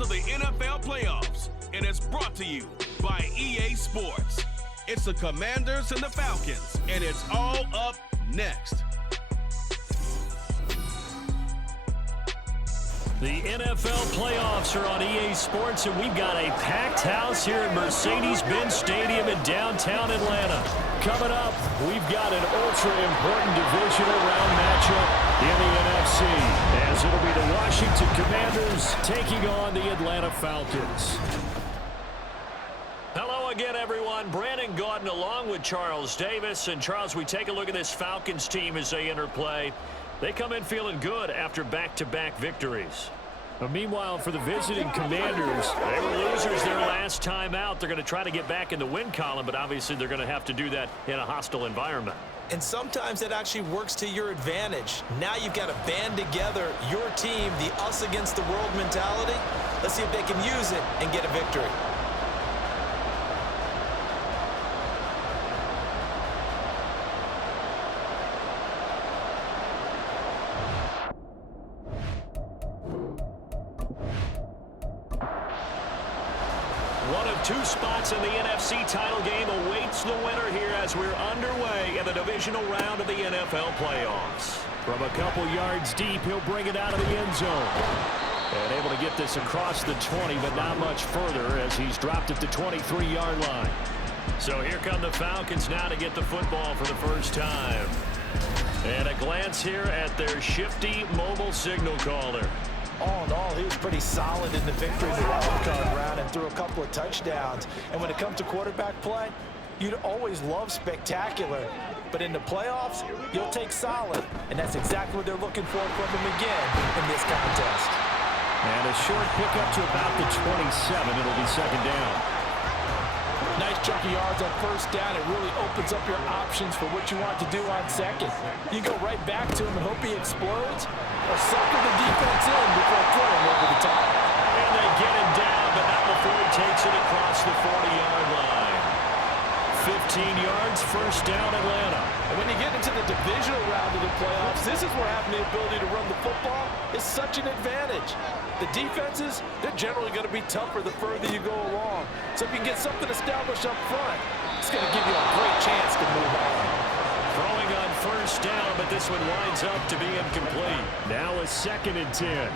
to the NFL playoffs, and it's brought to you by EA Sports. It's the Commanders and the Falcons, and it's all up next. The NFL playoffs are on EA Sports, and we've got a packed house here at Mercedes-Benz Stadium in downtown Atlanta. Coming up, we've got an ultra-important divisional round matchup in the NFC, as it'll be the Washington Commanders taking on the Atlanta Falcons. Hello again, everyone. Brandon Gaudin along with Charles Davis. And, Charles, we take a look at this Falcons team as they enter play. They come in feeling good after back-to-back victories. But meanwhile, for the visiting Commanders, they were losers their last time out. They're going to try to get back in the win column, but obviously they're going to have to do that in a hostile environment. And sometimes that actually works to your advantage. Now you've got to band together your team, the us against the world mentality. Let's see if they can use it and get a victory. One of two spots in the NFC title game awaits the winner here as we're underway in the divisional round of the NFL playoffs. From a couple yards deep, he'll bring it out of the end zone. And able to get this across the 20, but not much further as he's dropped at the 23-yard line. So here come the Falcons now to get the football for the first time. And a glance here at their shifty mobile signal caller. All in all, he was pretty solid in the victory in the wild card round and threw a couple of touchdowns. And when it comes to quarterback play, you'd always love spectacular. But in the playoffs, you'll take solid. And that's exactly what they're looking for from him again in this contest. And a short pickup to about the 27. It'll be second down. Nice chunk of yards on first down. It really opens up your options for what you want to do on second. You go right back to him and hope he explodes, or sucker the defense in before throwing over the top. And they get him down, but not before he takes it across the 40-yard line. 15 yards, first down, Atlanta. And when you get into the divisional round of the playoffs, this is where having the ability to run the football is such an advantage. The defenses, they're generally going to be tougher the further you go along. So if you can get something established up front, it's going to give you a great chance to move on. Throwing on first down, but this one winds up to be incomplete. Now a 2nd and 10.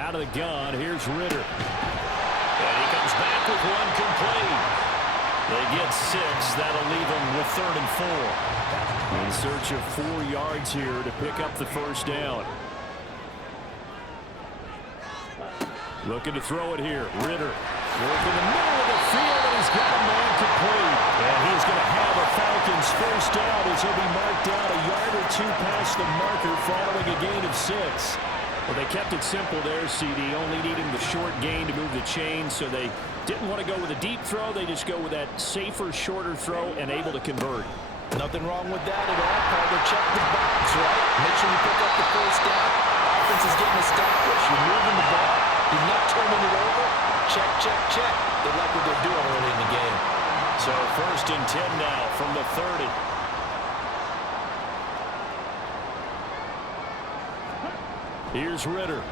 Out of the gun, here's Ritter. And he comes back with one complete. They get 6. That'll leave them with 3rd and 4. In search of 4 yards here to pick up the first down. Looking to throw it here. Ritter. Working the middle of the field, and he's got a man complete. And he's going to have a Falcons first down as he'll be marked down a yard or 2 past the marker following a gain of 6. Well, they kept it simple there, CD, only needing the short gain to move the chain, so they didn't want to go with a deep throw. They just go with that safer, shorter throw and able to convert. Nothing wrong with that at all. Part of check the box, right? Make sure you pick up the first down. Offense is getting established. You're moving the ball. You're not turning it over. Check, check, check. They like what they're doing early in the game. So 1st and 10 now from the 30. Here's Ritter.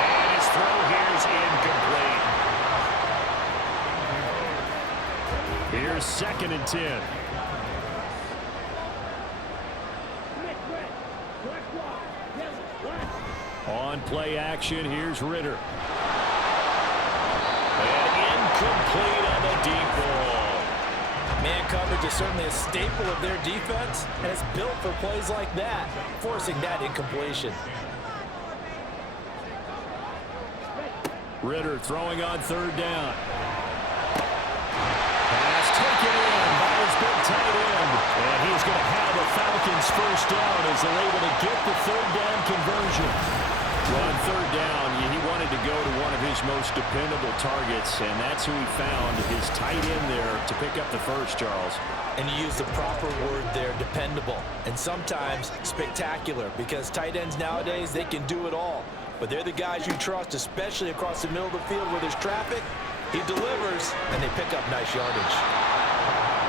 And his throw here is incomplete. Here's 2nd and 10. On play action, here's Ritter. And incomplete on the deep ball. Man coverage is certainly a staple of their defense, and it's built for plays like that, forcing that incompletion. Ritter throwing on 3rd down. Pass taken in by his big tight end. And he's going to have a Falcons first down as they're able to get the 3rd down conversion. Well, on 3rd down, he wanted to go to one of his most dependable targets, and that's who he found, his tight end there, to pick up the first, Charles. And you use the proper word there, dependable, and sometimes spectacular, because tight ends nowadays, they can do it all. But they're the guys you trust, especially across the middle of the field where there's traffic. He delivers, and they pick up nice yardage.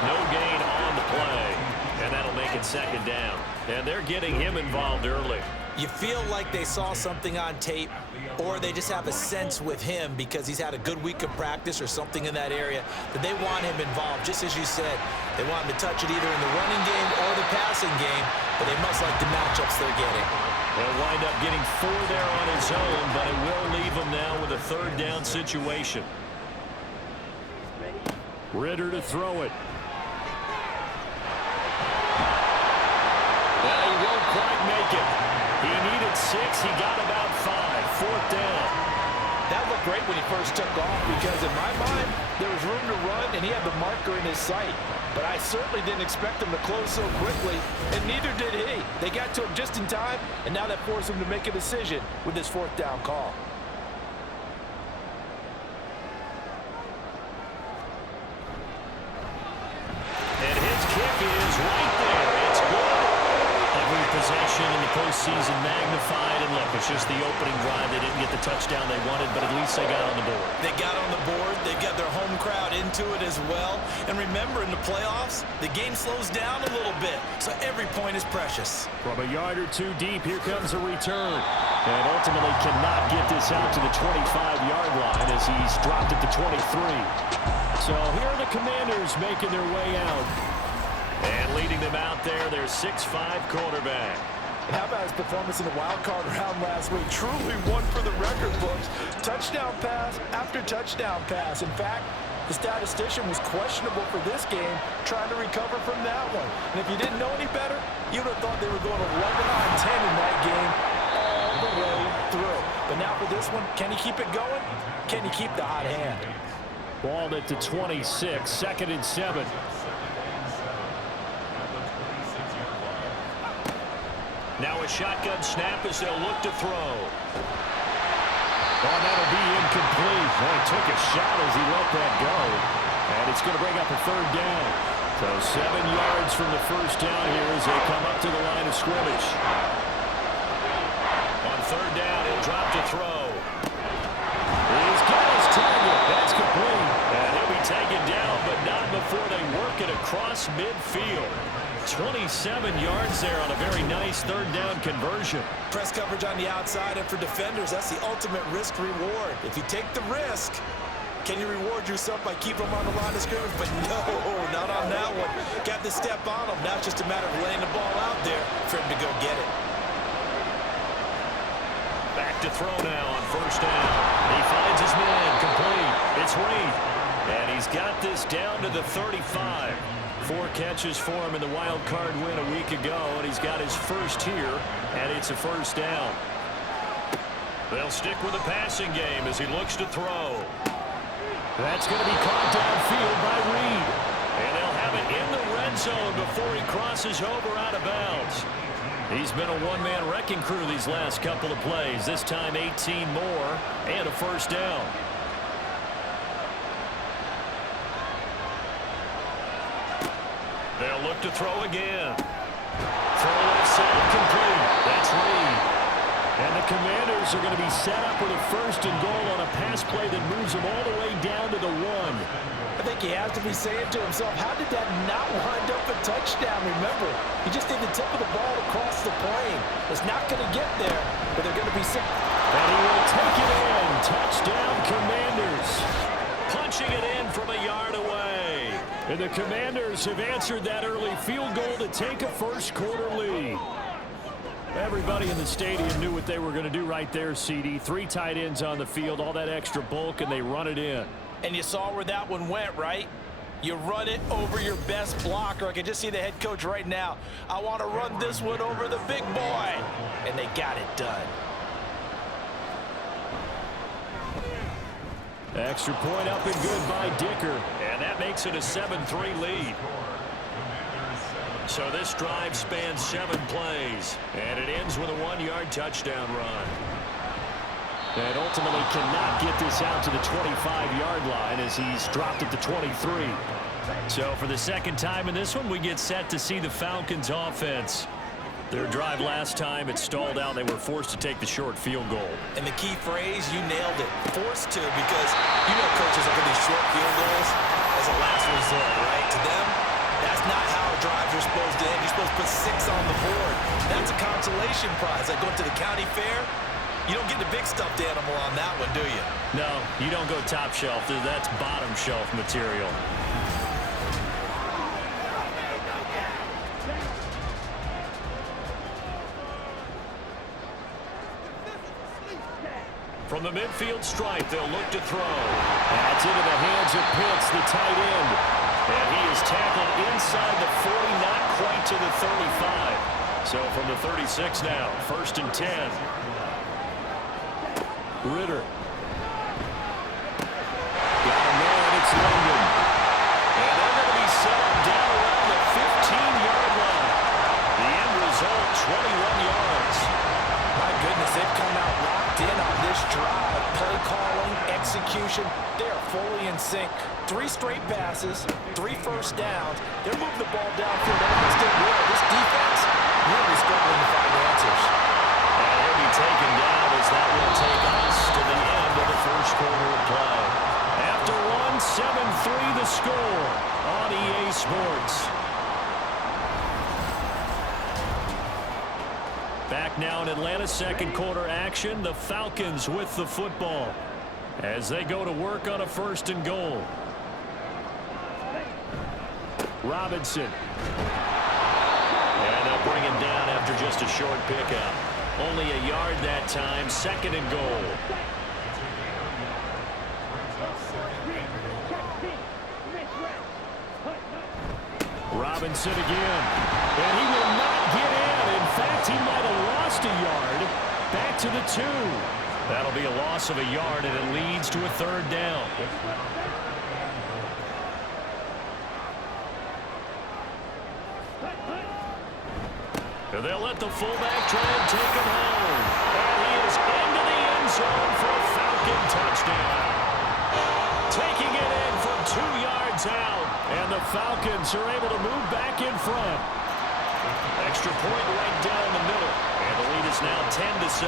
No gain on the play, and that'll make it on second down. And they're getting him involved early. You feel like they saw something on tape, or they just have a sense with him because he's had a good week of practice or something in that area that they want him involved. Just as you said, they want him to touch it either in the running game or the passing game, but they must like the matchups they're getting. He'll wind up getting 4 there on his own, but it will leave him now with a third down situation. Ritter to throw it. Well, he won't quite make it. He needed 6. He got about 5. 4th down. That looked great when he first took off because in my mind, there was room to run and he had the marker in his sight. But I certainly didn't expect him to close so quickly, and neither did he. They got to him just in time, and now that forced him to make a decision with his 4th down call. And his kick is right there. It's good. Every possession in the postseason magnified. And look, it's just the opening drive. They didn't get the touchdown they wanted, but at least they got on the board. They got on the board. They've got their home crowd into it as well. And remember, in the playoffs, the game slows down a little bit, so every point is precious. From a yard or 2 deep, here comes a return. And ultimately cannot get this out to the 25-yard line as he's dropped at the 23. So here are the Commanders making their way out. And leading them out there, their 6'5" quarterback. And how about his performance in the wild card round last week? Truly one for the record books. Touchdown pass after touchdown pass. In fact, the statistician was questionable for this game, trying to recover from that one. And if you didn't know any better, you would have thought they were going 11 on 10 in that game all the way through. But now for this one, can he keep it going? Can he keep the hot hand? Balled at the 26, 2nd and 7. Now a shotgun snap as they'll look to throw. Oh, that'll be incomplete. Well, he took a shot as he let that go. And it's going to bring up a 3rd down. So 7 yards from the first down here as they come up to the line of scrimmage. On 3rd down, he'll drop to throw. He's got his target. That's complete. And he'll be taken down, but not before they work it across midfield. 27 yards there on a very nice 3rd down conversion. Press coverage on the outside, and for defenders, that's the ultimate risk reward. If you take the risk, can you reward yourself by keeping them on the line of scrimmage? But no, not on that one. Got to step on them. Now it's just a matter of laying the ball out there for him to go get it. Back to throw now on 1st down. He finds his man complete. It's Reed. And he's got this down to the 35. 4 catches for him in the wild card win a week ago, and he's got his first here, and it's a 1st down. They'll stick with the passing game as he looks to throw. That's going to be caught downfield by Reed. And they'll have it in the red zone before he crosses over out of bounds. He's been a one-man wrecking crew these last couple of plays. This time 18 more and a 1st down. They'll look to throw again. Throw left side complete. That's Reed. And the Commanders are going to be set up with a 1st and goal on a pass play that moves them all the way down to the 1. I think he has to be saying to himself, how did that not wind up a touchdown? Remember, he just did the tip of the ball across the plane. It's not going to get there, but they're going to be sick. And he will take it in. Touchdown, Commanders. Punching it in from a yard away. And the Commanders have answered that early field goal to take a first-quarter lead. Everybody in the stadium knew what they were going to do right there, CD. 3 tight ends on the field, all that extra bulk, and they run it in. And you saw where that one went, right? You run it over your best blocker. I can just see the head coach right now. I want to run this one over the big boy. And they got it done. Extra point up and good by Dicker. And that makes it a 7-3 lead. So this drive spans 7 plays. And it ends with a 1-yard touchdown run. And ultimately cannot get this out to the 25-yard line as he's dropped at the 23. So for the 2nd time in this one, we get set to see the Falcons offense. Their drive last time, it stalled out. They were forced to take the short field goal. And the key phrase, you nailed it. Forced to, because you know coaches look at these short field goals as a last resort, right? To them, that's That's not how drives are supposed to end. You're supposed to put 6 on the board. That's a consolation prize. Like going to the county fair, you don't get the big stuffed animal on that one, do you? No, you don't go top shelf. That's bottom shelf material. From the midfield stripe, they'll look to throw. That's into the hands of Pitts, the tight end. And he is tackled inside the 40, not quite to the 35. So from the 36 now, 1st and 10. Ritter. Got a man, it's London. And they're going to be set up down around the 15-yard line. The end result, 21 yards. My goodness, they've come out locked in on this drive. Play calling, execution, they are fully in sync. 3 straight passes, 3 first downs. They're moving the ball downfield almost at will. This defense really struggling to find answers. And he'll be taken down as that will take us to the end of the first quarter of play. After 7-3 the score on EA Sports. Back now in Atlanta, second quarter action. The Falcons with the football as they go to work on a 1st and goal. Robinson. And they'll bring him down after just a short pickup. Only a yard that time, 2nd and goal. Robinson again. And he will not get in. In fact, he might have lost a yard. Back to the 2. That'll be a loss of a yard, and it leads to a 3rd down. And they'll let the fullback try and take him home. And he is into the end zone for a Falcon touchdown. Taking it in from 2 yards out. And the Falcons are able to move back in front. Extra point right down the middle. And the lead is now 10-7.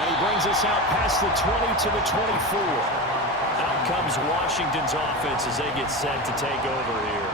And he brings us out past the 20 to the 24. Out comes Washington's offense as they get set to take over here.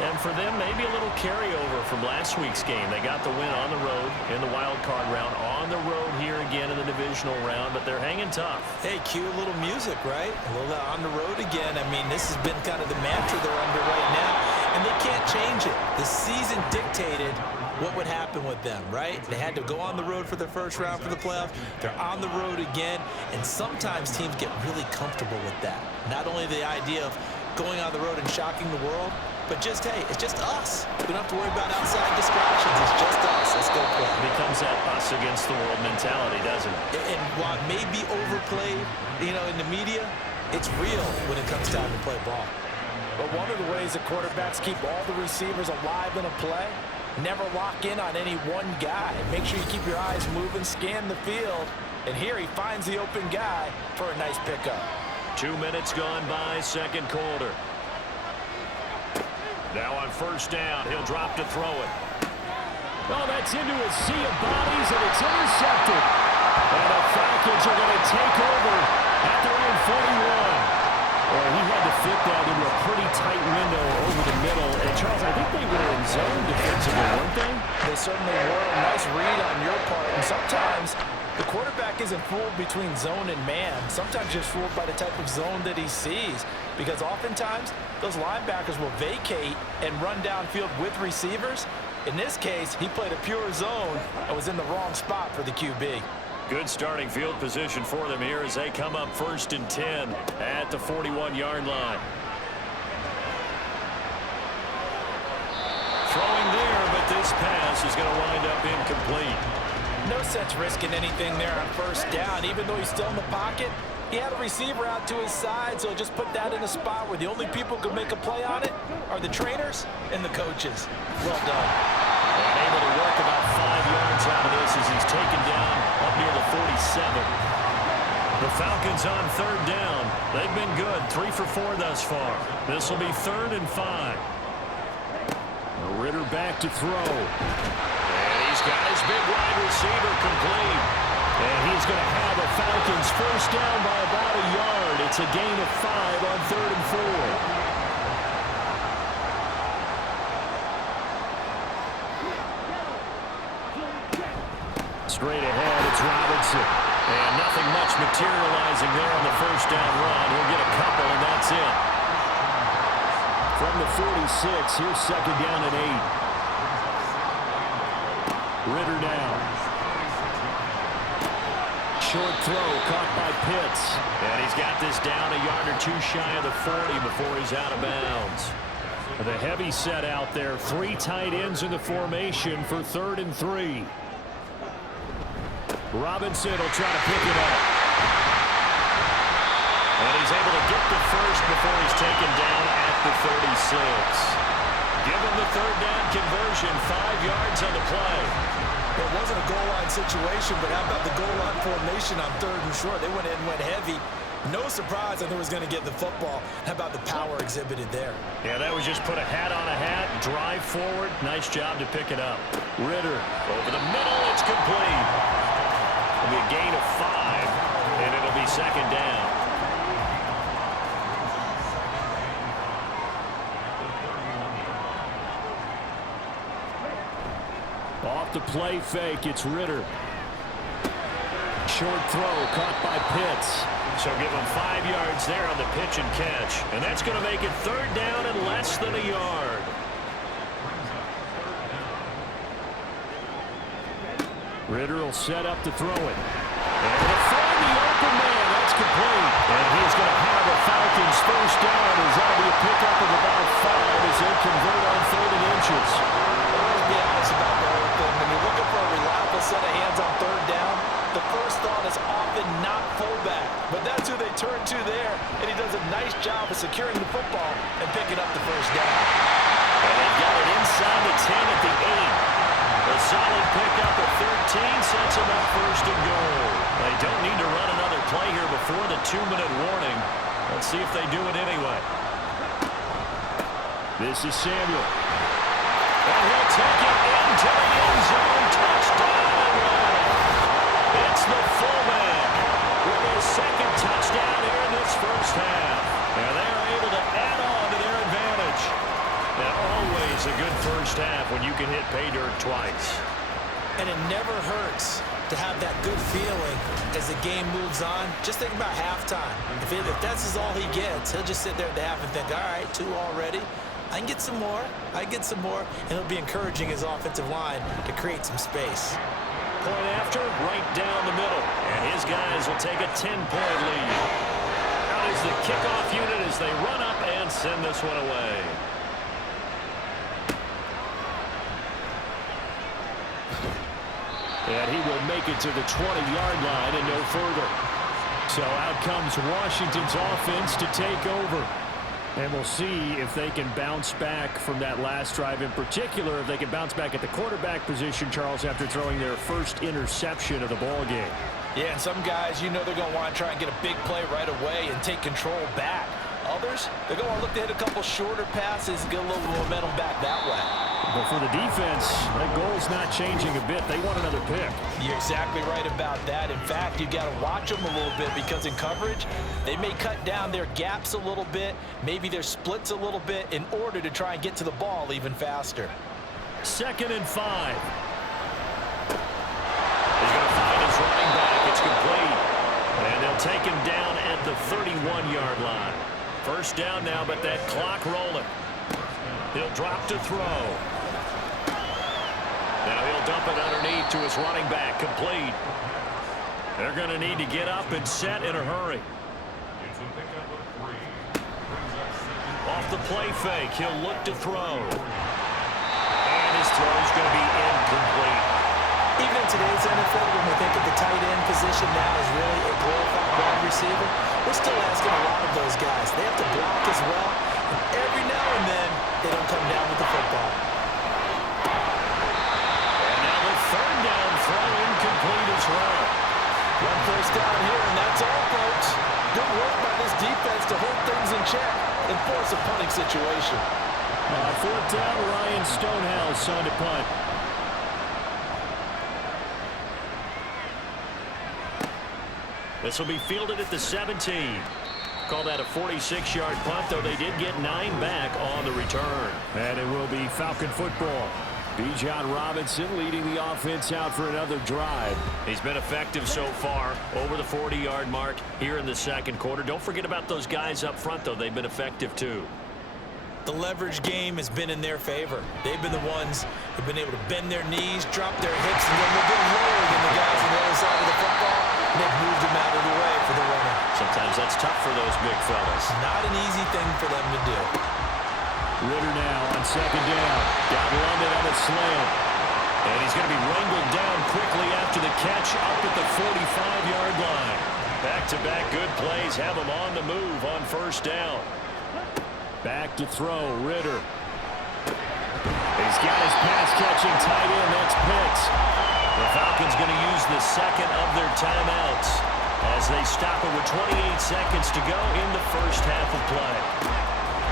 And for them, maybe a little carryover from last week's game. They got the win on the road in the wild card round, on the road here again in the divisional round, but they're hanging tough. Hey, cue a little music, right? A little on the road again. I mean, this has been kind of the mantra they're under right now, and they can't change it. The season dictated what would happen with them, right? They had to go on the road for their first round for the playoffs. They're on the road again, and sometimes teams get really comfortable with that. Not only the idea of going on the road and shocking the world, but just, hey, it's just us. We don't have to worry about outside distractions. It's just us. Let's go play. It becomes that us against the world mentality, doesn't it? And while it may be overplayed, in the media, it's real when it comes time to play ball. But one of the ways the quarterbacks keep all the receivers alive in a play, never lock in on any one guy. Make sure you keep your eyes moving, scan the field. And here he finds the open guy for a nice pickup. 2 minutes gone by, second quarter. Now on first down, he'll drop to throw it. Oh, that's into a sea of bodies, and it's intercepted. And the Falcons are going to take over at their own 41. Well, he had to fit that into a pretty tight window over the middle. And, Charles, I think they were in zone defensively, weren't they? They certainly were. A nice read on your part. And sometimes the quarterback isn't fooled between zone and man. Sometimes just fooled by the type of zone that he sees. Because oftentimes, those linebackers will vacate and run downfield with receivers. In this case, he played a pure zone and was in the wrong spot for the QB. Good starting field position for them here as they come up 1st and 10 at the 41-yard line. Throwing there, but this pass is going to wind up incomplete. No sense risking anything there on first down. Even though he's still in the pocket, he had a receiver out to his side, so just put that in a spot where the only people who can make a play on it are the trainers and the coaches. Well done. And able to work about 5 yards out of this as he's taken down up near the 47. The Falcons on third down. They've been good, 3 for 4 thus far. This will be 3rd and 5. Ritter back to throw. And he's got his big wide receiver complete. And he's going to have a Falcons first down by about a yard. It's a gain of 5 on 3rd and 4. Straight ahead, it's Robinson. And nothing much materializing there on the first down run. He'll get a couple, and that's it. From the 46, here's 2nd down and 8. Ritter now. Short throw caught by Pitts. And he's got this down a yard or two shy of the 40 before he's out of bounds. The heavy set out there. 3 tight ends in the formation for 3rd and 3. Robinson will try to pick it up. And he's able to get the first before he's taken down at the 36. Give him the 3rd down conversion, 5 yards on the play. It wasn't a goal line situation, but how about the goal line formation on 3rd and short? They went in, went heavy. No surprise that they was going to get the football. How about the power exhibited there? Yeah, that was just put a hat on a hat, drive forward. Nice job to pick it up. Ritter over the middle, it's complete. It'll be a gain of 5, and it'll be 2nd down. Off the play fake, it's Ritter. Short throw caught by Pitts. So give him 5 yards there on the pitch and catch. And that's going to make it 3rd down and less than a yard. Ritter will set up to throw it. And he'll find the open man. That's complete. And he's going to have a Falcons first down. Is that be a pickup of about 5 as they convert on 3rd and inches. Let's be honest about the whole thing. When you're looking for a reliable set of hands on 3rd down, the first thought is often not fullback. But that's who they turn to there. And he does a nice job of securing the football and picking up the first down. And they've got it inside the 10 at the 8. A solid pickup at 13 sets them up 1st and goal. They don't need to run another play here before the 2-minute warning. Let's see if they do it anyway. This is Samuel. And he'll take it into the end zone. Touchdown Atlanta. It's the fullback with his 2nd touchdown here in this first half. And they're able to add on to their advantage. And always a good first half when you can hit pay dirt twice. And it never hurts to have that good feeling as the game moves on. Just think about halftime. If that's all he gets, he'll just sit there at the half and think, all right, 2 already. I can get some more. I can get some more. And he'll be encouraging his offensive line to create some space. Point after, right down the middle. And his guys will take a 10-point lead. Out is the kickoff unit as they run up and send this one away. And he will make it to the 20-yard line and no further. So out comes Washington's offense to take over. And we'll see if they can bounce back from that last drive in particular, if they can bounce back at the quarterback position, Charles, after throwing their first interception of the ball game. Yeah, and some guys, you know they're going to want to try and get a big play right away and take control back. Others, they're going to look to hit a couple shorter passes and get a little momentum back that way. But for the defense, that goal's not changing a bit. They want another pick. You're exactly right about that. In fact, you've got to watch them a little bit because in coverage, they may cut down their gaps a little bit, maybe their splits a little bit in order to try and get to the ball even faster. 2nd and 5. He's going to find his running back. It's complete. And they'll take him down at the 31-yard line. First down now, but that clock rolling. He'll drop to throw. Now he'll dump it underneath to his running back. Complete. They're going to need to get up and set in a hurry. Off the play fake, he'll look to throw. And his throw's going to be incomplete. Even in today's NFL, when we think of the tight end position now as really a glorified wide receiver, we're still asking a lot of those guys. They have to block as well. And every now and then, they don't come down with the football. And now the 3rd down throw incomplete as well. One first down here, and that's all, folks. Good work by this defense to hold things in check and force a punting situation. 4th down, Ryan Stonehouse on to punt. This will be fielded at the 17. Call that a 46-yard punt, though they did get 9 back on the return. And it will be Falcon football. Bijan Robinson leading the offense out for another drive. He's been effective so far, over the 40-yard mark here in the second quarter. Don't forget about those guys up front, though. They've been effective, too. The leverage game has been in their favor. They've been the ones who've been able to bend their knees, drop their hips, and get a little bit lower than the guys on the other side of the football. And they've moved them out of the way for the runner. Sometimes that's tough for those big fellas. Not an easy thing for them to do. Ritter now on second down. Got London on a slant. And he's going to be wrangled down quickly after the catch up at the 45-yard line. Back-to-back good plays have him on the move on first down. Back to throw, Ritter. He's got his pass-catching tight end. That's Pitts. The Falcons going to use the second of their timeouts as they stop it with 28 seconds to go in the first half of play.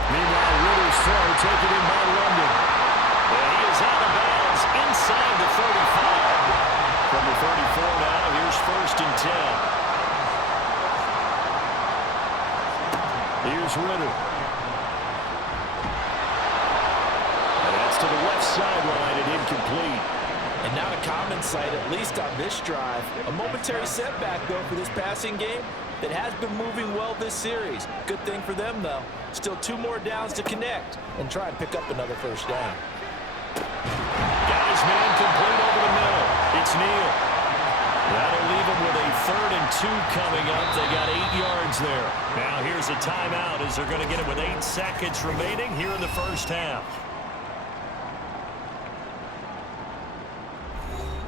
Meanwhile, Ritter's throw taken in by London. And he is out of bounds inside the 35. From the 34 now, here's first and 10. Here's Ritter. And that's to the left sideline and incomplete. And not a common sight, at least on this drive. A momentary setback, though, for this passing game that has been moving well this series. Good thing for them, though. Still 2 more downs to connect and try and pick up another first down. Got his man complete over the middle. It's Neal. That'll leave him with a 3rd and 2 coming up. They got 8 yards there. Now here's a timeout as they're going to get it with 8 seconds remaining here in the first half.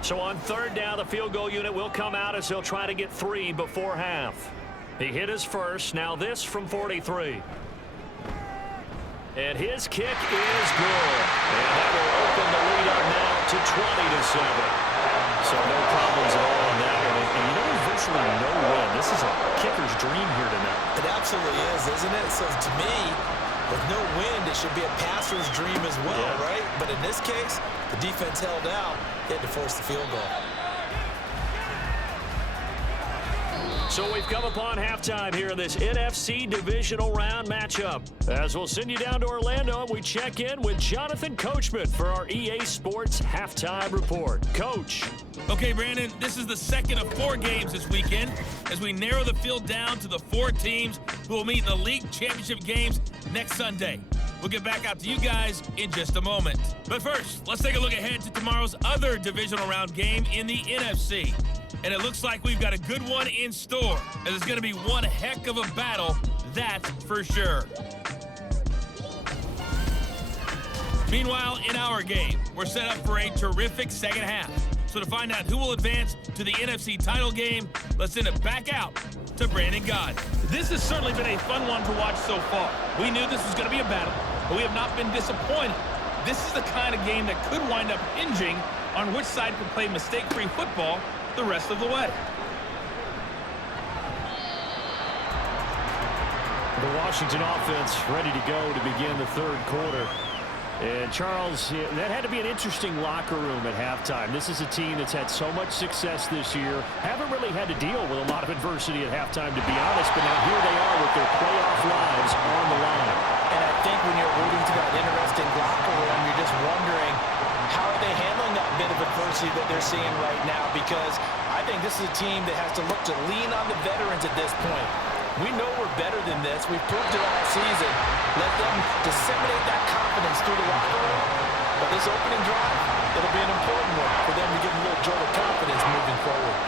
So on 3rd down, the field goal unit will come out as he'll try to get 3 before half. He hit his first. Now this from 43. And his kick is good. And that will open the lead up now to 20-7. So no problems at all on that one. And you know, virtually no win. This is a kicker's dream here tonight. It absolutely is, isn't it? So to me, with no wind, it should be a passer's dream as well, right? But in this case, the defense held out. They had to force the field goal. So we've come upon halftime here in this NFC Divisional Round matchup. As we'll send you down to Orlando, we check in with Jonathan Coachman for our EA Sports Halftime Report. Coach. Okay, Brandon, this is the second of 4 games this weekend as we narrow the field down to the 4 teams who will meet in the league championship games next Sunday. We'll get back out to you guys in just a moment. But first, let's take a look ahead to tomorrow's other divisional round game in the NFC. And it looks like we've got a good one in store, as it's going to be one heck of a battle, that's for sure. Meanwhile, in our game, we're set up for a terrific second half. So to find out who will advance to the NFC title game, let's send it back out to Brandon God. This has certainly been a fun one to watch so far. We knew this was going to be a battle, but we have not been disappointed. This is the kind of game that could wind up hinging on which side can play mistake-free football the rest of the way. The Washington offense ready to go to begin the 3rd quarter. And Charles, that had to be an interesting locker room at halftime. This is a team that's had so much success this year. Haven't really had to deal with a lot of adversity at halftime, to be honest. But now here they are with their playoff lives on the line. And I think when you're alluding to that interesting locker room, you're just wondering, how are they handling that bit of adversity that they're seeing right now? Because I think this is a team that has to look to lean on the veterans at this point. We know we're better than this. We've proved it all season. Let them disseminate that confidence through the locker room. But this opening drive, it'll be an important one for them to give them a little jolt of confidence moving forward.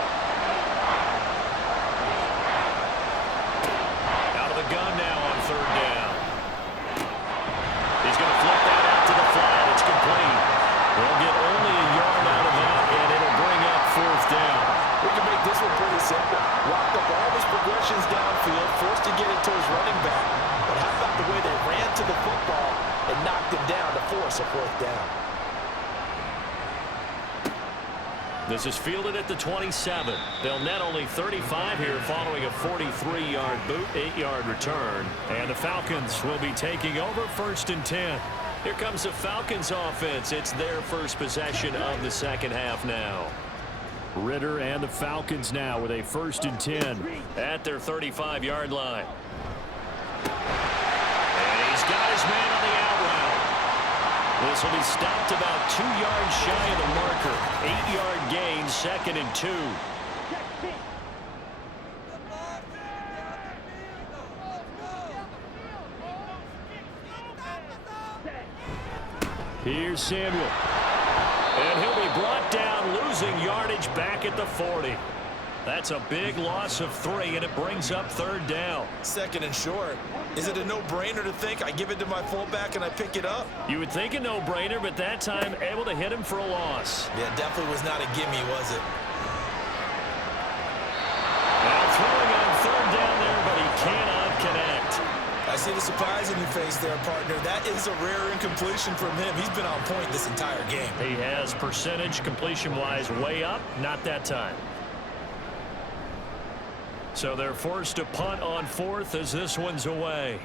Out of the gun now on 3rd down. He's going to flip that out to the flat. It's complete. They'll get only a yard out of that, and it'll bring up 4th down. We can make this one pretty simple. Locked up all his progressions downfield, forced to get it to his running back. But how about the way they ran to the football and knocked him down to force a 4th down? This is fielded at the 27. They'll net only 35 here following a 43-yard boot, 8-yard return. And the Falcons will be taking over 1st and 10. Here comes the Falcons offense. It's their first possession of the second half now. Ritter and the Falcons now with a 1st and 10 at their 35-yard line. And he's got his man on the out route. This will be stopped about 2 yards shy of the marker. 8-yard gain, 2nd and 2. Here's Samuel. And he'll be brought down, losing yardage back at the 40. That's a big loss of 3, and it brings up 3rd down. 2nd and short. Is it a no-brainer to think I give it to my fullback and I pick it up? You would think a no-brainer, but that time able to hit him for a loss. Yeah, definitely was not a gimme, was it? Now throwing on 3rd down there, but he cannot connect. I see the surprise in your face there, partner. That is a rare incompletion from him. He's been on point this entire game. He has percentage completion-wise way up, not that time. So they're forced to punt on 4th as this one's away.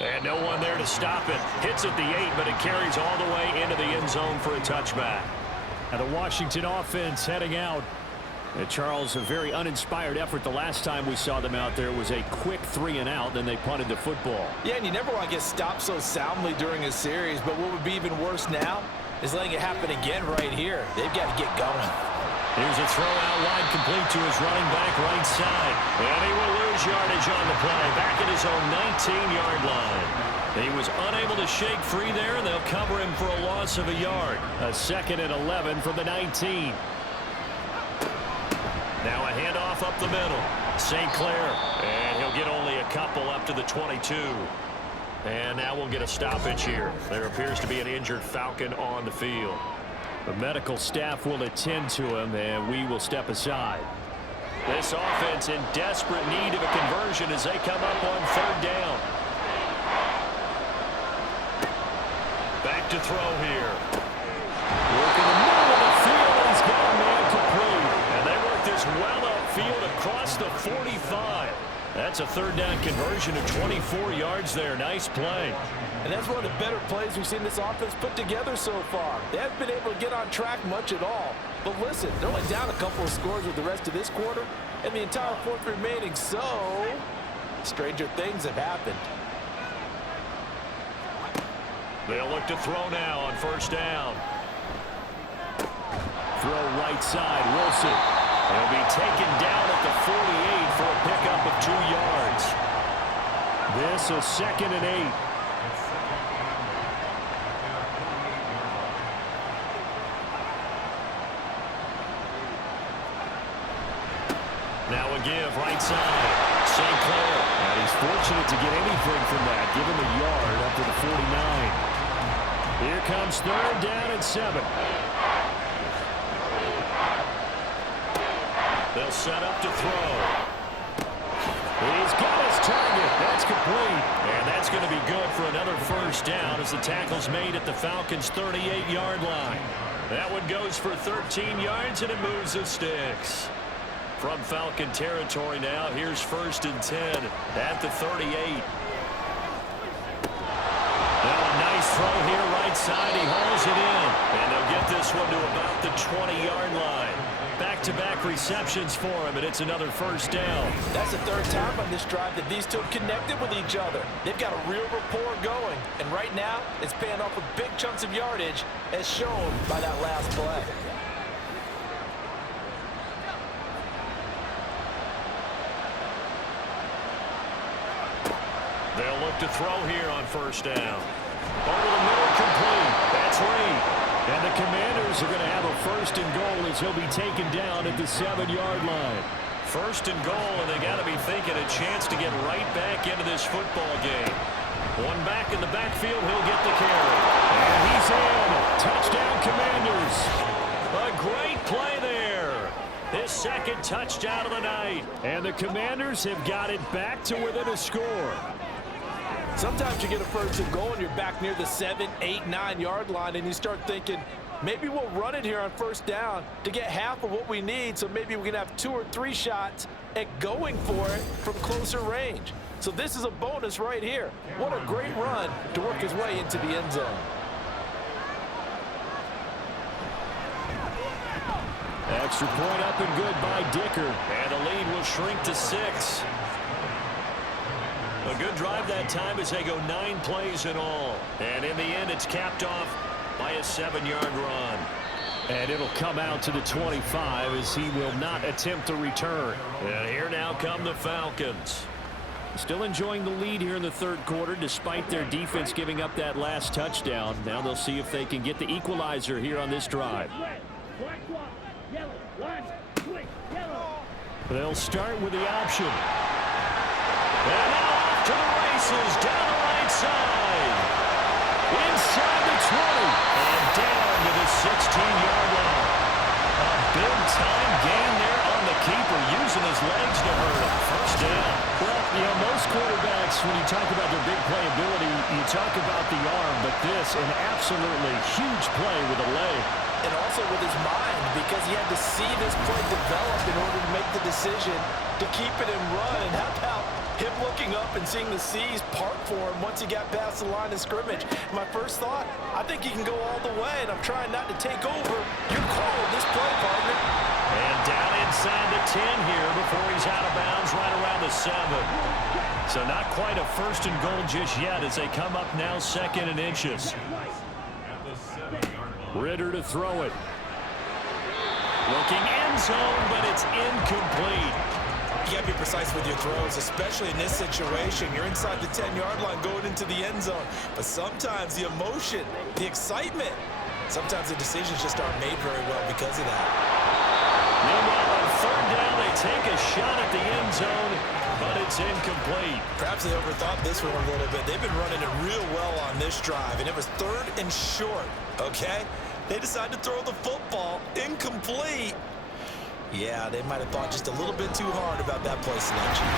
And no one there to stop it. Hits at the 8, but it carries all the way into the end zone for a touchback. And the Washington offense heading out. Charles, a very uninspired effort. The last time we saw them out there was a quick 3 and out, then they punted the football. Yeah, and you never want to get stopped so soundly during a series, but what would be even worse now is letting it happen again right here. They've got to get going. Here's a throw out wide, complete to his running back right side. And he will lose yardage on the play, back at his own 19-yard line. He was unable to shake free there, and they'll cover him for a loss of a yard. A 2nd and 11 from the 19. Now a handoff up the middle. St. Clair, and he'll get only a couple up to the 22. And now we'll get a stoppage here. There appears to be an injured Falcon on the field. The medical staff will attend to him, and we will step aside. This offense in desperate need of a conversion as they come up on 3rd down. Back to throw here. Working the middle of the field, and he's got a man complete. And they work this well upfield across the 45. That's a 3rd down conversion of 24 yards there. Nice play. And that's one of the better plays we've seen this offense put together so far. They haven't been able to get on track much at all. But listen, they're only down a couple of scores with the rest of this quarter, and the entire 4th remaining, so stranger things have happened. They'll look to throw now on 1st down. Throw right side, Wilson. He'll be taken down at the 48 for a pickup of 2 yards. This is 2nd and 8. Now a give right side. St. Clair. And he's fortunate to get anything from that. Give him a yard up to the 49. Here comes 3rd down and 7. They'll set up to throw. He's got his target. That's complete. And that's going to be good for another 1st down as the tackle's made at the Falcons' 38-yard line. That one goes for 13 yards, and it moves the sticks. From Falcon territory now, here's 1st and 10 at the 38. Now a nice throw here right side. He hauls it in. And they'll get this one to about the 20-yard line. Back-to-back receptions for him, and it's another 1st down. That's the 3rd time on this drive that these two have connected with each other. They've got a real rapport going. And right now, it's paying off with big chunks of yardage, as shown by that last play. They'll look to throw here on 1st down. Over the middle, complete. That's Reed. And the Commanders are going to have a 1st and goal as he'll be taken down at the 7-yard line. 1st and goal, and they got to be thinking a chance to get right back into this football game. One back in the backfield, he'll get the carry. And he's in. Touchdown, Commanders. A great play there. His 2nd touchdown of the night. And the Commanders have got it back to within a score. Sometimes you get a 1st and goal and you're back near the 7, 8, 9-yard line, and you start thinking, maybe we'll run it here on 1st down to get half of what we need, so maybe we can have 2 or 3 shots at going for it from closer range. So this is a bonus right here. What a great run to work his way into the end zone. Extra point up and good by Dicker. And the lead will shrink to 6. A good drive that time as they go 9 plays in all. And in the end, it's capped off by a 7-yard run. And it'll come out to the 25 as he will not attempt to return. And here now come the Falcons. Still enjoying the lead here in the third quarter despite their defense giving up that last touchdown. Now they'll see if they can get the equalizer here on this drive. They'll start with the option. And now off to the races down the right side. Inside the 20 and down to the 16-yard line. A big-time gain there on the keeper, using his legs to hurt him. First down. Well, you know, most quarterbacks, when you talk about their big playability, you talk about the arm, but this, an absolutely huge play with a leg. And also with his mind, because he had to see this play develop in order to make the decision to keep it and run. And how about him looking up and seeing the C's part for him once he got past the line of scrimmage? My first thought, I think he can go all the way, and I'm trying not to take over. You're calling this play, partner. And down inside the 10 here before he's out of bounds right around the 7. So not quite a first and goal just yet as they come up now 2nd and inches. Ritter to throw it. Looking end zone, but it's incomplete. You got to be precise with your throws, especially in this situation. You're inside the 10-yard line going into the end zone. But sometimes the emotion, the excitement, sometimes the decisions just aren't made very well because of that. Meanwhile, on 3rd down, they take a shot at the end zone, but it's incomplete. Perhaps they overthought this one a little bit. They've been running it real well on this drive, and it was 3rd and short, okay? They decided to throw the football incomplete. Yeah, they might have thought just a little bit too hard about that play selection.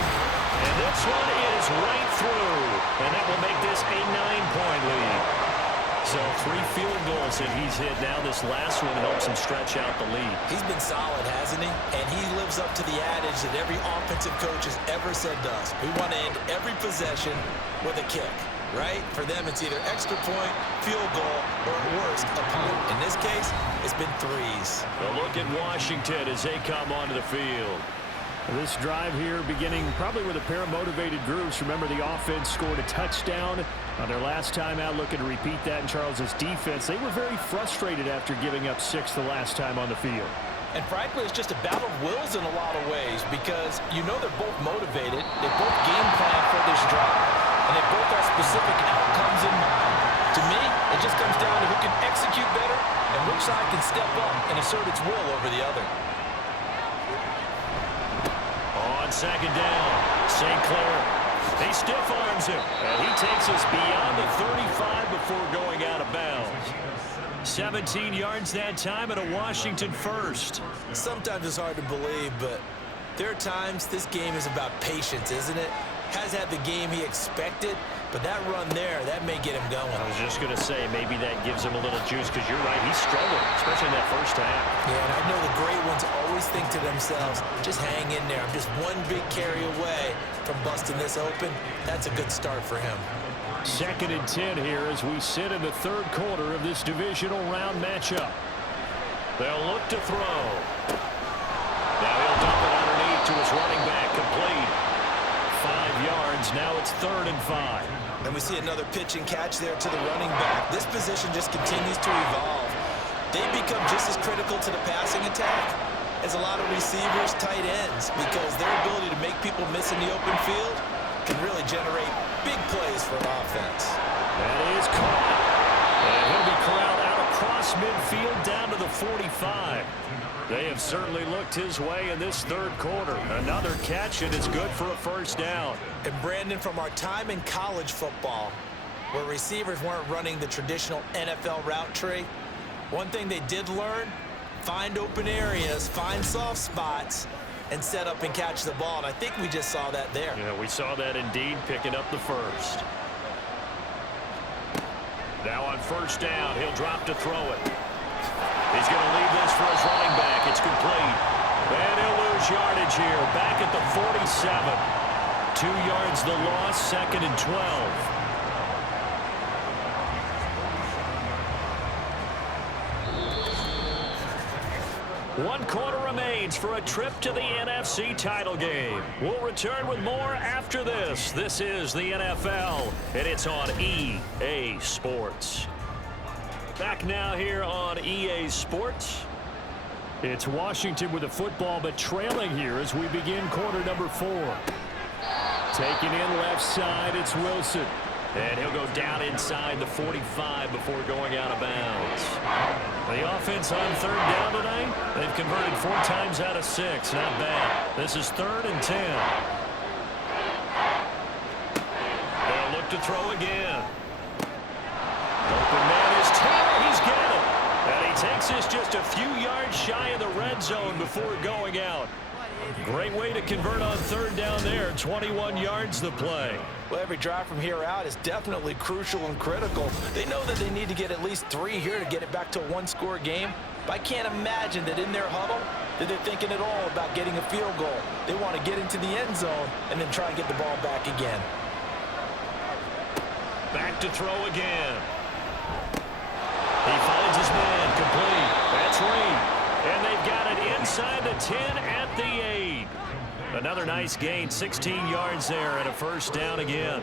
And this one is right through, and that will make this a 9-point lead. So 3 field goals that he's hit now. This last one helps him stretch out the lead. He's been solid, hasn't he? And he lives up to the adage that every offensive coach has ever said to us. We want to end every possession with a kick, right? For them, it's either extra point, field goal, or at worst, a punt. In this case, it's been 3s. A look at Washington as they come onto the field. This drive here beginning probably with a pair of motivated groups. Remember, the offense scored a touchdown on their last time out, looking to repeat that in Charles's defense. They were very frustrated after giving up 6 the last time on the field. And frankly, it's just a battle of wills in a lot of ways because you know they're both motivated. They both game plan for this drive, and they both have specific outcomes in mind. To me, it just comes down to who can execute better and which side can step up and assert its will over the other. On 2nd down, St. Clair. He stiff arms him, and he takes us beyond the 35 before going out of bounds. 17 yards that time and a Washington first. Sometimes it's hard to believe, but there are times this game is about patience, isn't it? Has had the game he expected, but that run there, that may get him going. I was just going to say, maybe that gives him a little juice because you're right, he struggled, especially in that first half. Yeah, and I know the great ones always think to themselves, just hang in there. I'm just one big carry away from busting this open. That's a good start for him. 2nd and 10 here as we sit in the 3rd quarter of this divisional round matchup. They'll look to throw. Now he'll dump it underneath to his running back, complete. 5 yards, now it's 3rd and 5. And we see another pitch and catch there to the running back. This position just continues to evolve. They become just as critical to the passing attack as a lot of receivers, tight ends, because their ability to make people miss in the open field can really generate big plays for an offense. That is caught. And he'll be corralled out across midfield down to the 45. They have certainly looked his way in this 3rd quarter. Another catch, and it's good for a first down. And Brandon, from our time in college football, where receivers weren't running the traditional NFL route tree, one thing they did learn, find open areas, find soft spots, and set up and catch the ball. And I think we just saw that there. Yeah, we saw that indeed, picking up the first. Now on 1st down, he'll drop to throw it. He's going to leave this for his running back. It's complete. And he'll lose yardage here. Back at the 47. 2 yards the loss, 2nd and 12. 1 quarter remains for a trip to the NFC title game. We'll return with more after this. This is the NFL, and it's on EA Sports. Back now here on EA Sports. It's Washington with the football, but trailing here as we begin quarter number 4. Taking in left side, it's Wilson. And he'll go down inside the 45 before going out of bounds. The offense on 3rd down tonight, they've converted 4 times out of 6. Not bad. This is 3rd and 10. They'll look to throw again. Open man is Taylor. He's got it. And he takes this just a few yards shy of the red zone before going out. Great way to convert on 3rd down there. 21 yards the play. Well, every drive from here out is definitely crucial and critical. They know that they need to get at least 3 here to get it back to a 1-score game. But I can't imagine that in their huddle that they're thinking at all about getting a field goal. They want to get into the end zone and then try and get the ball back again. Back to throw again. He finds his man complete. That's Reed. And they've got it inside the 10 at the 8. Another nice gain, 16 yards there and a 1st down again.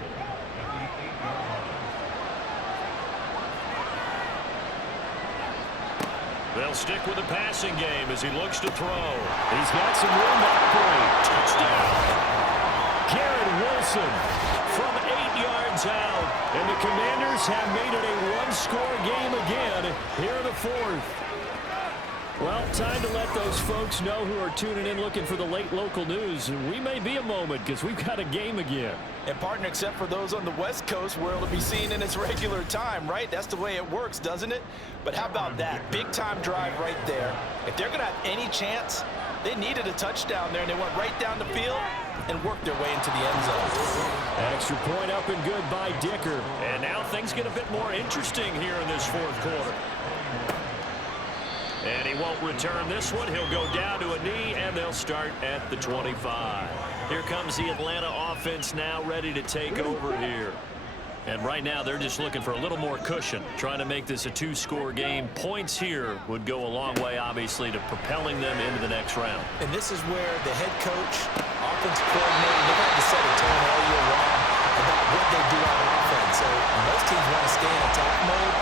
They'll stick with the passing game as he looks to throw. He's got some room to operate. Touchdown! Garrett Wilson From 8 yards out. And the Commanders have made it a 1-score game again here in the 4th. Well, time to let those folks know who are tuning in looking for the late local news. We may be a moment because we've got a game again. And partner, except for those on the West Coast where it'll be seen in its regular time, right? That's the way it works, doesn't it? But how about that? Big-time drive right there. If they're going to have any chance, they needed a touchdown there, and they went right down the field and worked their way into the end zone. Extra point up and good by Dicker. And now things get a bit more interesting here in this 4th quarter. And he won't return this one. He'll go down to a knee, and they'll start at the 25. Here comes the Atlanta offense now ready to take over here. And right now they're just looking for a little more cushion, trying to make this a 2-score game. Points here would go a long way, obviously, to propelling them into the next round. And this is where the head coach, offensive coordinator, they've had to set a tone all year long about what they do on offense. So most teams want to stay in attack mode,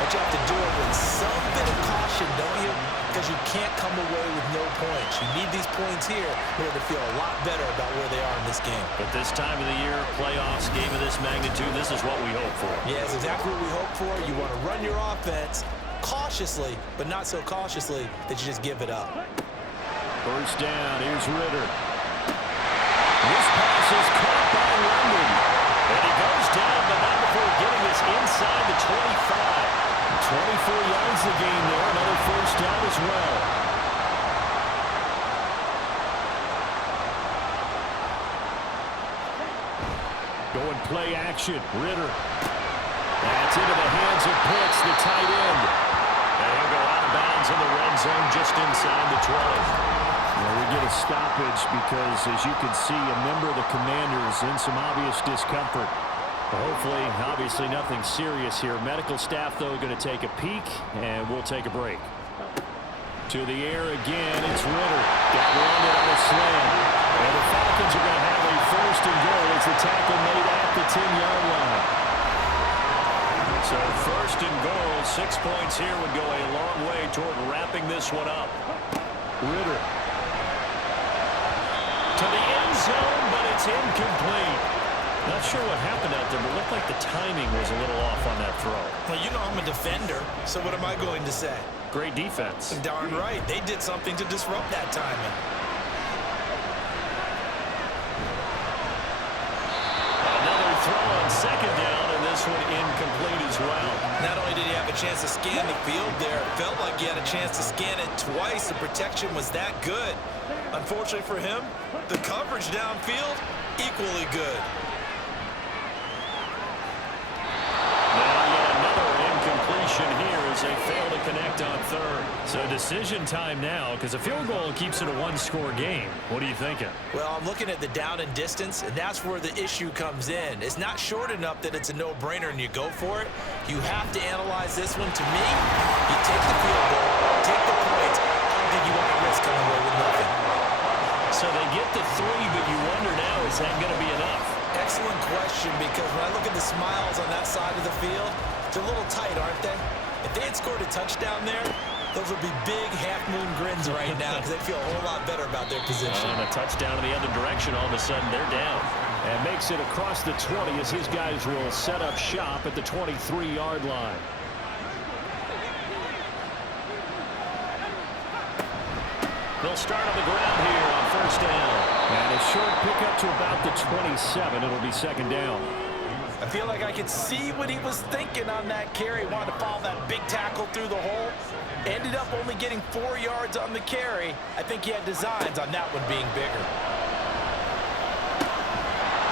but you have to do it with some bit of caution, don't you? Because you can't come away with no points. You need these points here in order to feel a lot better about where they are in this game. But this time of the year, playoffs, game of this magnitude, this is what we hope for. Yeah, it's exactly what we hope for. You want to run your offense cautiously, but not so cautiously that you just give it up. 1st down, here's Ritter. This pass is caught by London. And he goes down, but not before getting this inside the 25. 24 yards the gain there. Another 1st down as well. Going play action. Ritter. That's into the hands of Pitts, the tight end. And he'll go out of bounds in the red zone just inside the 20. Well, we get a stoppage because, as you can see, a member of the Commanders in some obvious discomfort. Hopefully, obviously, nothing serious here. Medical staff, though, going to take a peek, and we'll take a break. To the air again, it's Ritter. Got landed on a slam. And the Falcons are going to have a 1st and goal as the tackle made at the 10-yard line. So 1st and goal, 6 points here would go a long way toward wrapping this one up. Ritter. To the end zone, but it's incomplete. Not sure what happened out there, but it looked like the timing was a little off on that throw. Well, you know I'm a defender, so what am I going to say? Great defense. Darn right. They did something to disrupt that timing. Another throw on 2nd down, and this one incomplete as well. Not only did he have a chance to scan the field there, it felt like he had a chance to scan it twice. The protection was that good. Unfortunately for him, the coverage downfield, equally good. Here as they fail to connect on 3rd. So decision time now because a field goal keeps it a 1-score game. What are you thinking? Well, I'm looking at the down and distance, and that's where the issue comes in. It's not short enough that it's a no-brainer and you go for it. You have to analyze this one. To me, you take the field goal, take the points. I don't think you want to running away with nothing. So they get the 3, but you wonder now, is that going to be enough? Excellent question, because when I look at the smiles on that side of the field, they're a little tight, aren't they? If they had scored a touchdown there, those would be big half-moon grins right now because they feel a whole lot better about their position. And a touchdown in the other direction, all of a sudden they're down. And makes it across the 20 as his guys will set up shop at the 23-yard line. They'll start on the ground here on first down. And a short pickup to about the 27. It'll be second down. I feel like I could see what he was thinking on that carry. Wanted to follow that big tackle through the hole. Ended up only getting 4 yards on the carry. I think he had designs on that one being bigger.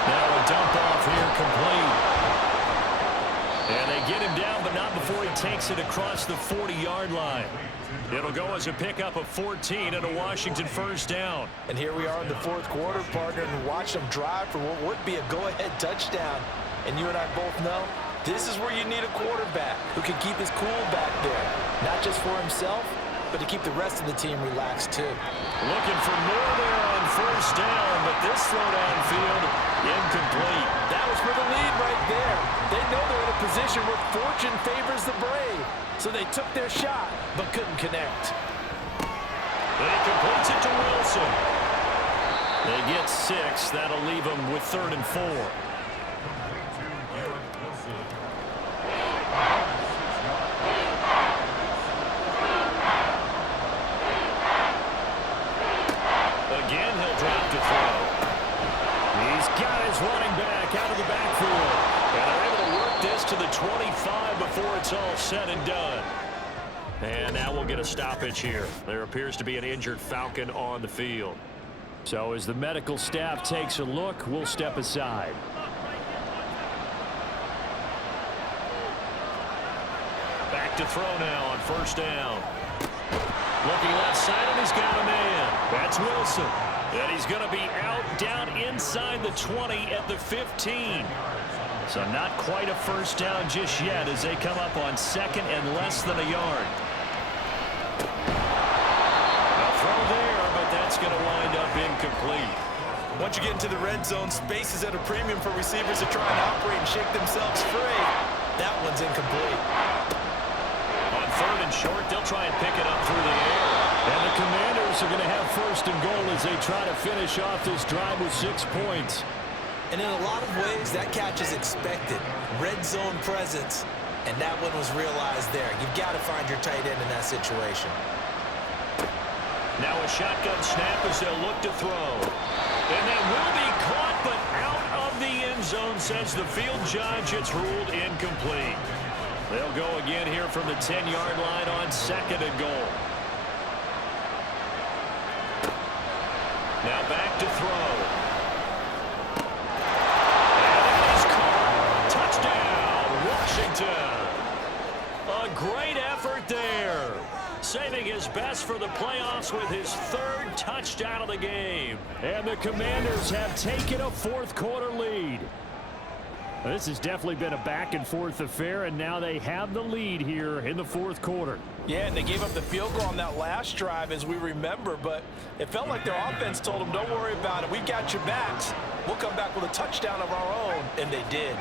Now a dump off here complete. And they get him down, but not before he takes it across the 40-yard line. It'll go as a pickup of 14 and a Washington first down. And here we are in the fourth quarter, partner, and watch them drive for what would be a go-ahead touchdown. And you and I both know this is where you need a quarterback who can keep his cool back there. Not just for himself, but to keep the rest of the team relaxed too. Looking for more there on first down, but this throw downfield incomplete. That was for the lead right there. They know they're in a position where fortune favors the brave. So they took their shot, but couldn't connect. They completes it to Wilson. They get 6. That'll leave them with 3rd and 4. Again, he'll drop to throw. He's got his running back out of the backfield. And they're able to work this to the 25 before it's all said and done. And now we'll get a stoppage here. There appears to be an injured Falcon on the field. So as the medical staff takes a look, we'll step aside. Back to throw now on first down. Looking left side, and he's got a man. That's Wilson. And he's going to be out down inside the 20 at the 15. So not quite a first down just yet as they come up on 2nd and less than a yard. A throw there, but that's going to wind up incomplete. Once you get into the red zone, space is at a premium for receivers to try and operate and shake themselves free. That one's incomplete. On 3rd and short, they'll try and pick it up through the air. And the Commanders are going to have 1st and goal as they try to finish off this drive with 6 points. And in a lot of ways, that catch is expected. Red zone presence, and that one was realized there. You've got to find your tight end in that situation. Now a shotgun snap as they'll look to throw. And that will be caught, but out of the end zone, says the field judge. It's ruled incomplete. They'll go again here from the 10-yard line on 2nd and goal. Now back to throw. Washington. A great effort there. Saving his best for the playoffs with his 3rd touchdown of the game. And the Commanders have taken a 4th quarter lead. This has definitely been a back-and-forth affair, and now they have the lead here in the 4th quarter. Yeah, and they gave up the field goal on that last drive, as we remember, but it felt like their offense told them, don't worry about it. We've got your backs. We'll come back with a touchdown of our own, and they did.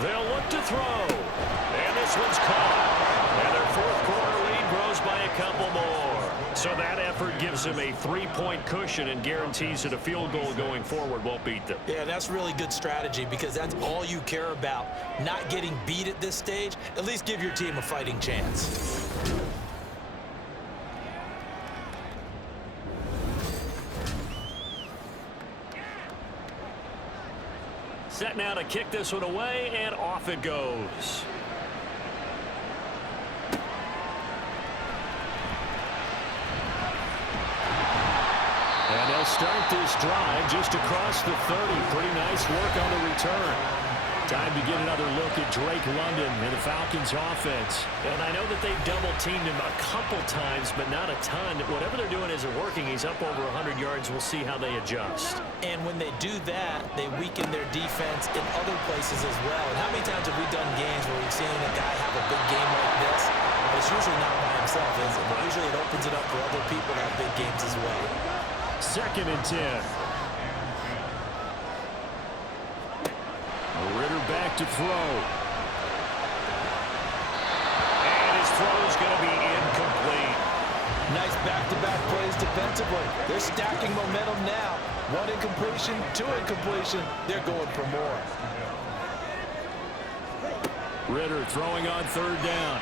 They'll look to throw. And this one's caught. And their 4th quarter lead grows by a couple more. So that effort gives them a 3-point cushion and guarantees that a field goal going forward won't beat them. Yeah, that's really good strategy because that's all you care about. Not getting beat at this stage. At least give your team a fighting chance. Set now to kick this one away, and off it goes. And they'll start this drive just across the 30. Pretty nice work on the return. Time to get another look at Drake London and the Falcons offense. And I know that they've double-teamed him a couple times, but not a ton. Whatever they're doing isn't working. He's up over 100 yards. We'll see how they adjust. And when they do that, they weaken their defense in other places as well. And how many times have we done games where we've seen a guy have a big game like this? But it's usually not by himself, is it? Usually it opens it up for other people to have big games as well. 2nd and 10. Ritter back to throw. And his throw is going to be incomplete. Nice back-to-back plays defensively. They're stacking momentum now. 1 incompletion, 2 incompletion. They're going for more. Ritter throwing on 3rd down.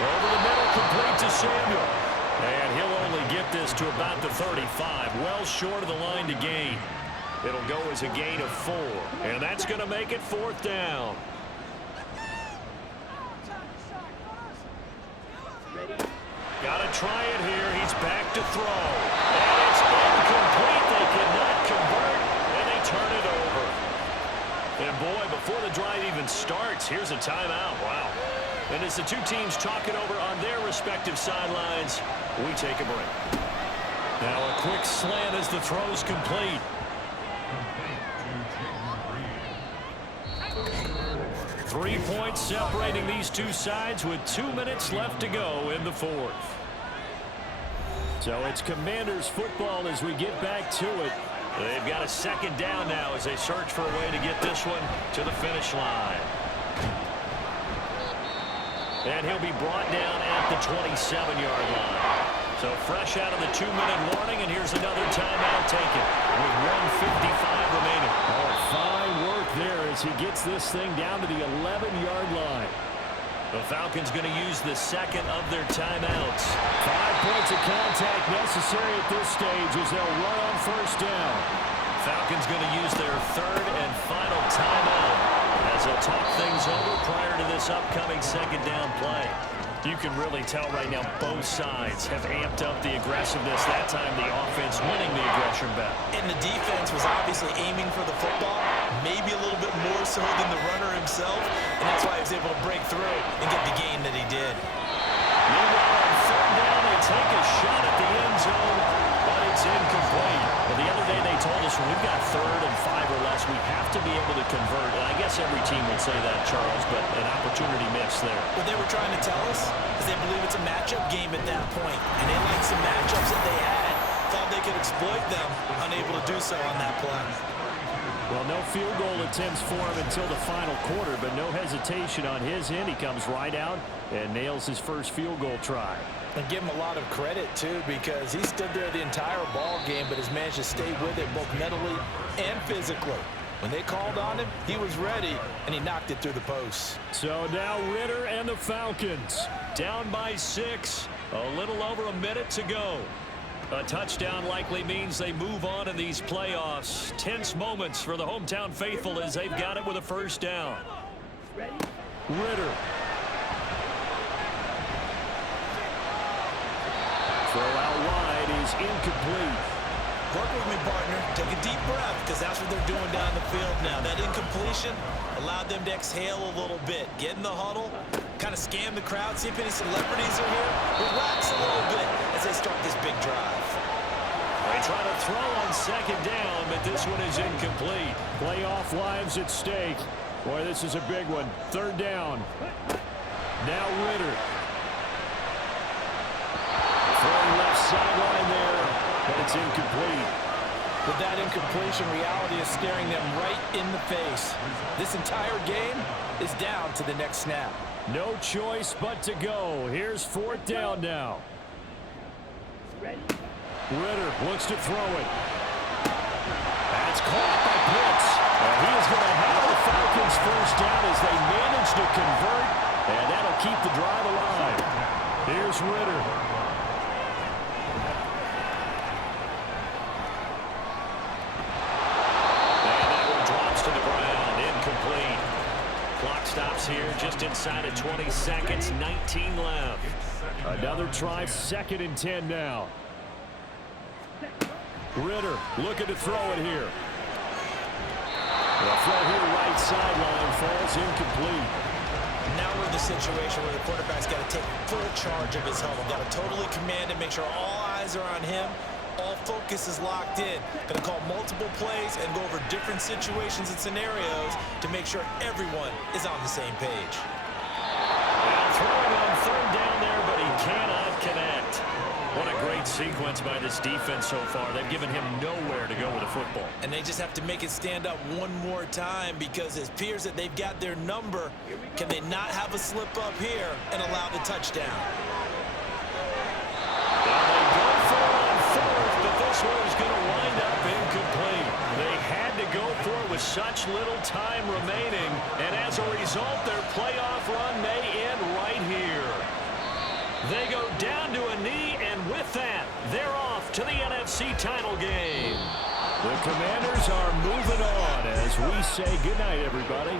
Over the middle, complete to Samuel. And he'll only get this to about the 35. Well short of the line to gain. It'll go as a gain of 4. And that's going to make it 4th down. Got to try it here. He's back to throw. And it's incomplete. They cannot convert, and they turn it over. And boy, before the drive even starts, here's a timeout. Wow. And as the two teams talk it over on their respective sidelines, we take a break. Now a quick slant as the throw's complete. 3 points separating these two sides with 2 minutes left to go in the 4th. So it's Commanders football as we get back to it. They've got a 2nd down now as they search for a way to get this one to the finish line. And he'll be brought down at the 27-yard line. So fresh out of the 2-minute warning, and here's another timeout taken with 1:55 remaining. Oh, fine work there as he gets this thing down to the 11-yard line. The Falcons going to use the 2nd of their timeouts. 5 points of contact necessary at this stage as they'll run on 1st down. Falcons going to use their 3rd and final timeout as they'll talk things over prior to this upcoming 2nd down play. You can really tell right now both sides have amped up the aggressiveness. That time the offense winning the aggression battle. And the defense was obviously aiming for the football, maybe a little bit more so than the runner himself, and that's why he was able to break through and get the gain that he did. Meanwhile, on 3rd down, they take a shot at the end zone, but it's incomplete. Well, the other day they told us when we've got 3rd and 5 or less, we have to be able to convert. And I guess every team would say that, Charles, but an opportunity missed there. What they were trying to tell us is they believe it's a matchup game at that point, and they liked some matchups that they had, thought they could exploit them, unable to do so on that play. Well, no field goal attempts for him until the final quarter, but no hesitation on his end. He comes right out and nails his first field goal try. And give him a lot of credit, too, because he stood there the entire ball game, but has managed to stay with it both mentally and physically. When they called on him, he was ready, and he knocked it through the posts. So now Ritter and the Falcons down by 6, a little over a minute to go. A touchdown likely means they move on in these playoffs. Tense moments for the hometown faithful as they've got it with a 1st down. Ritter. Throw out wide is incomplete. Work with me, partner. Take a deep breath, because that's what they're doing down the field now. That incompletion allowed them to exhale a little bit. Get in the huddle, kind of scan the crowd, see if any celebrities are here. Relax a little bit as they start this big drive. They try to throw on 2nd down, but this one is incomplete. Playoff lives at stake. Boy, this is a big one. 3rd down. Now Ritter. Throwing left sideline there, but it's incomplete. With that incompletion, reality is staring them right in the face. This entire game is down to the next snap. No choice but to go. Here's 4th down now. Ritter looks to throw it. That's caught by Pitts. And he is going to have the Falcons 1st down as they manage to convert, and that'll keep the drive alive. Here's Ritter. Stops here just inside of 20 seconds, 19 left. Another try, 2nd and 10 now. Ritter looking to throw it here. The throw here right sideline falls incomplete. Now we're in the situation where the quarterback's got to take full charge of his helmet. Got to totally command it, make sure all eyes are on him. All focus is locked in. Going to call multiple plays and go over different situations and scenarios to make sure everyone is on the same page. And throwing on third down there, but he cannot connect. What a great sequence by this defense so far. They've given him nowhere to go with the football. And they just have to make it stand up one more time because it appears that they've got their number. Can they not have a slip up here and allow the touchdown? Now they go for it on fourth, but this one is going to wind up incomplete. They had to go for it with such little time remaining, and as a result, their playoff run may end right here. They go down to a knee, and with that, they're off to the NFC title game. The Commanders are moving on as we say goodnight, everybody.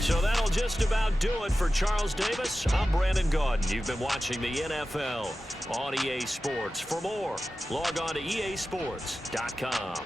So that'll just about do it for Charles Davis. I'm Brandon Gaudin. You've been watching the NFL on EA Sports. For more, log on to easports.com.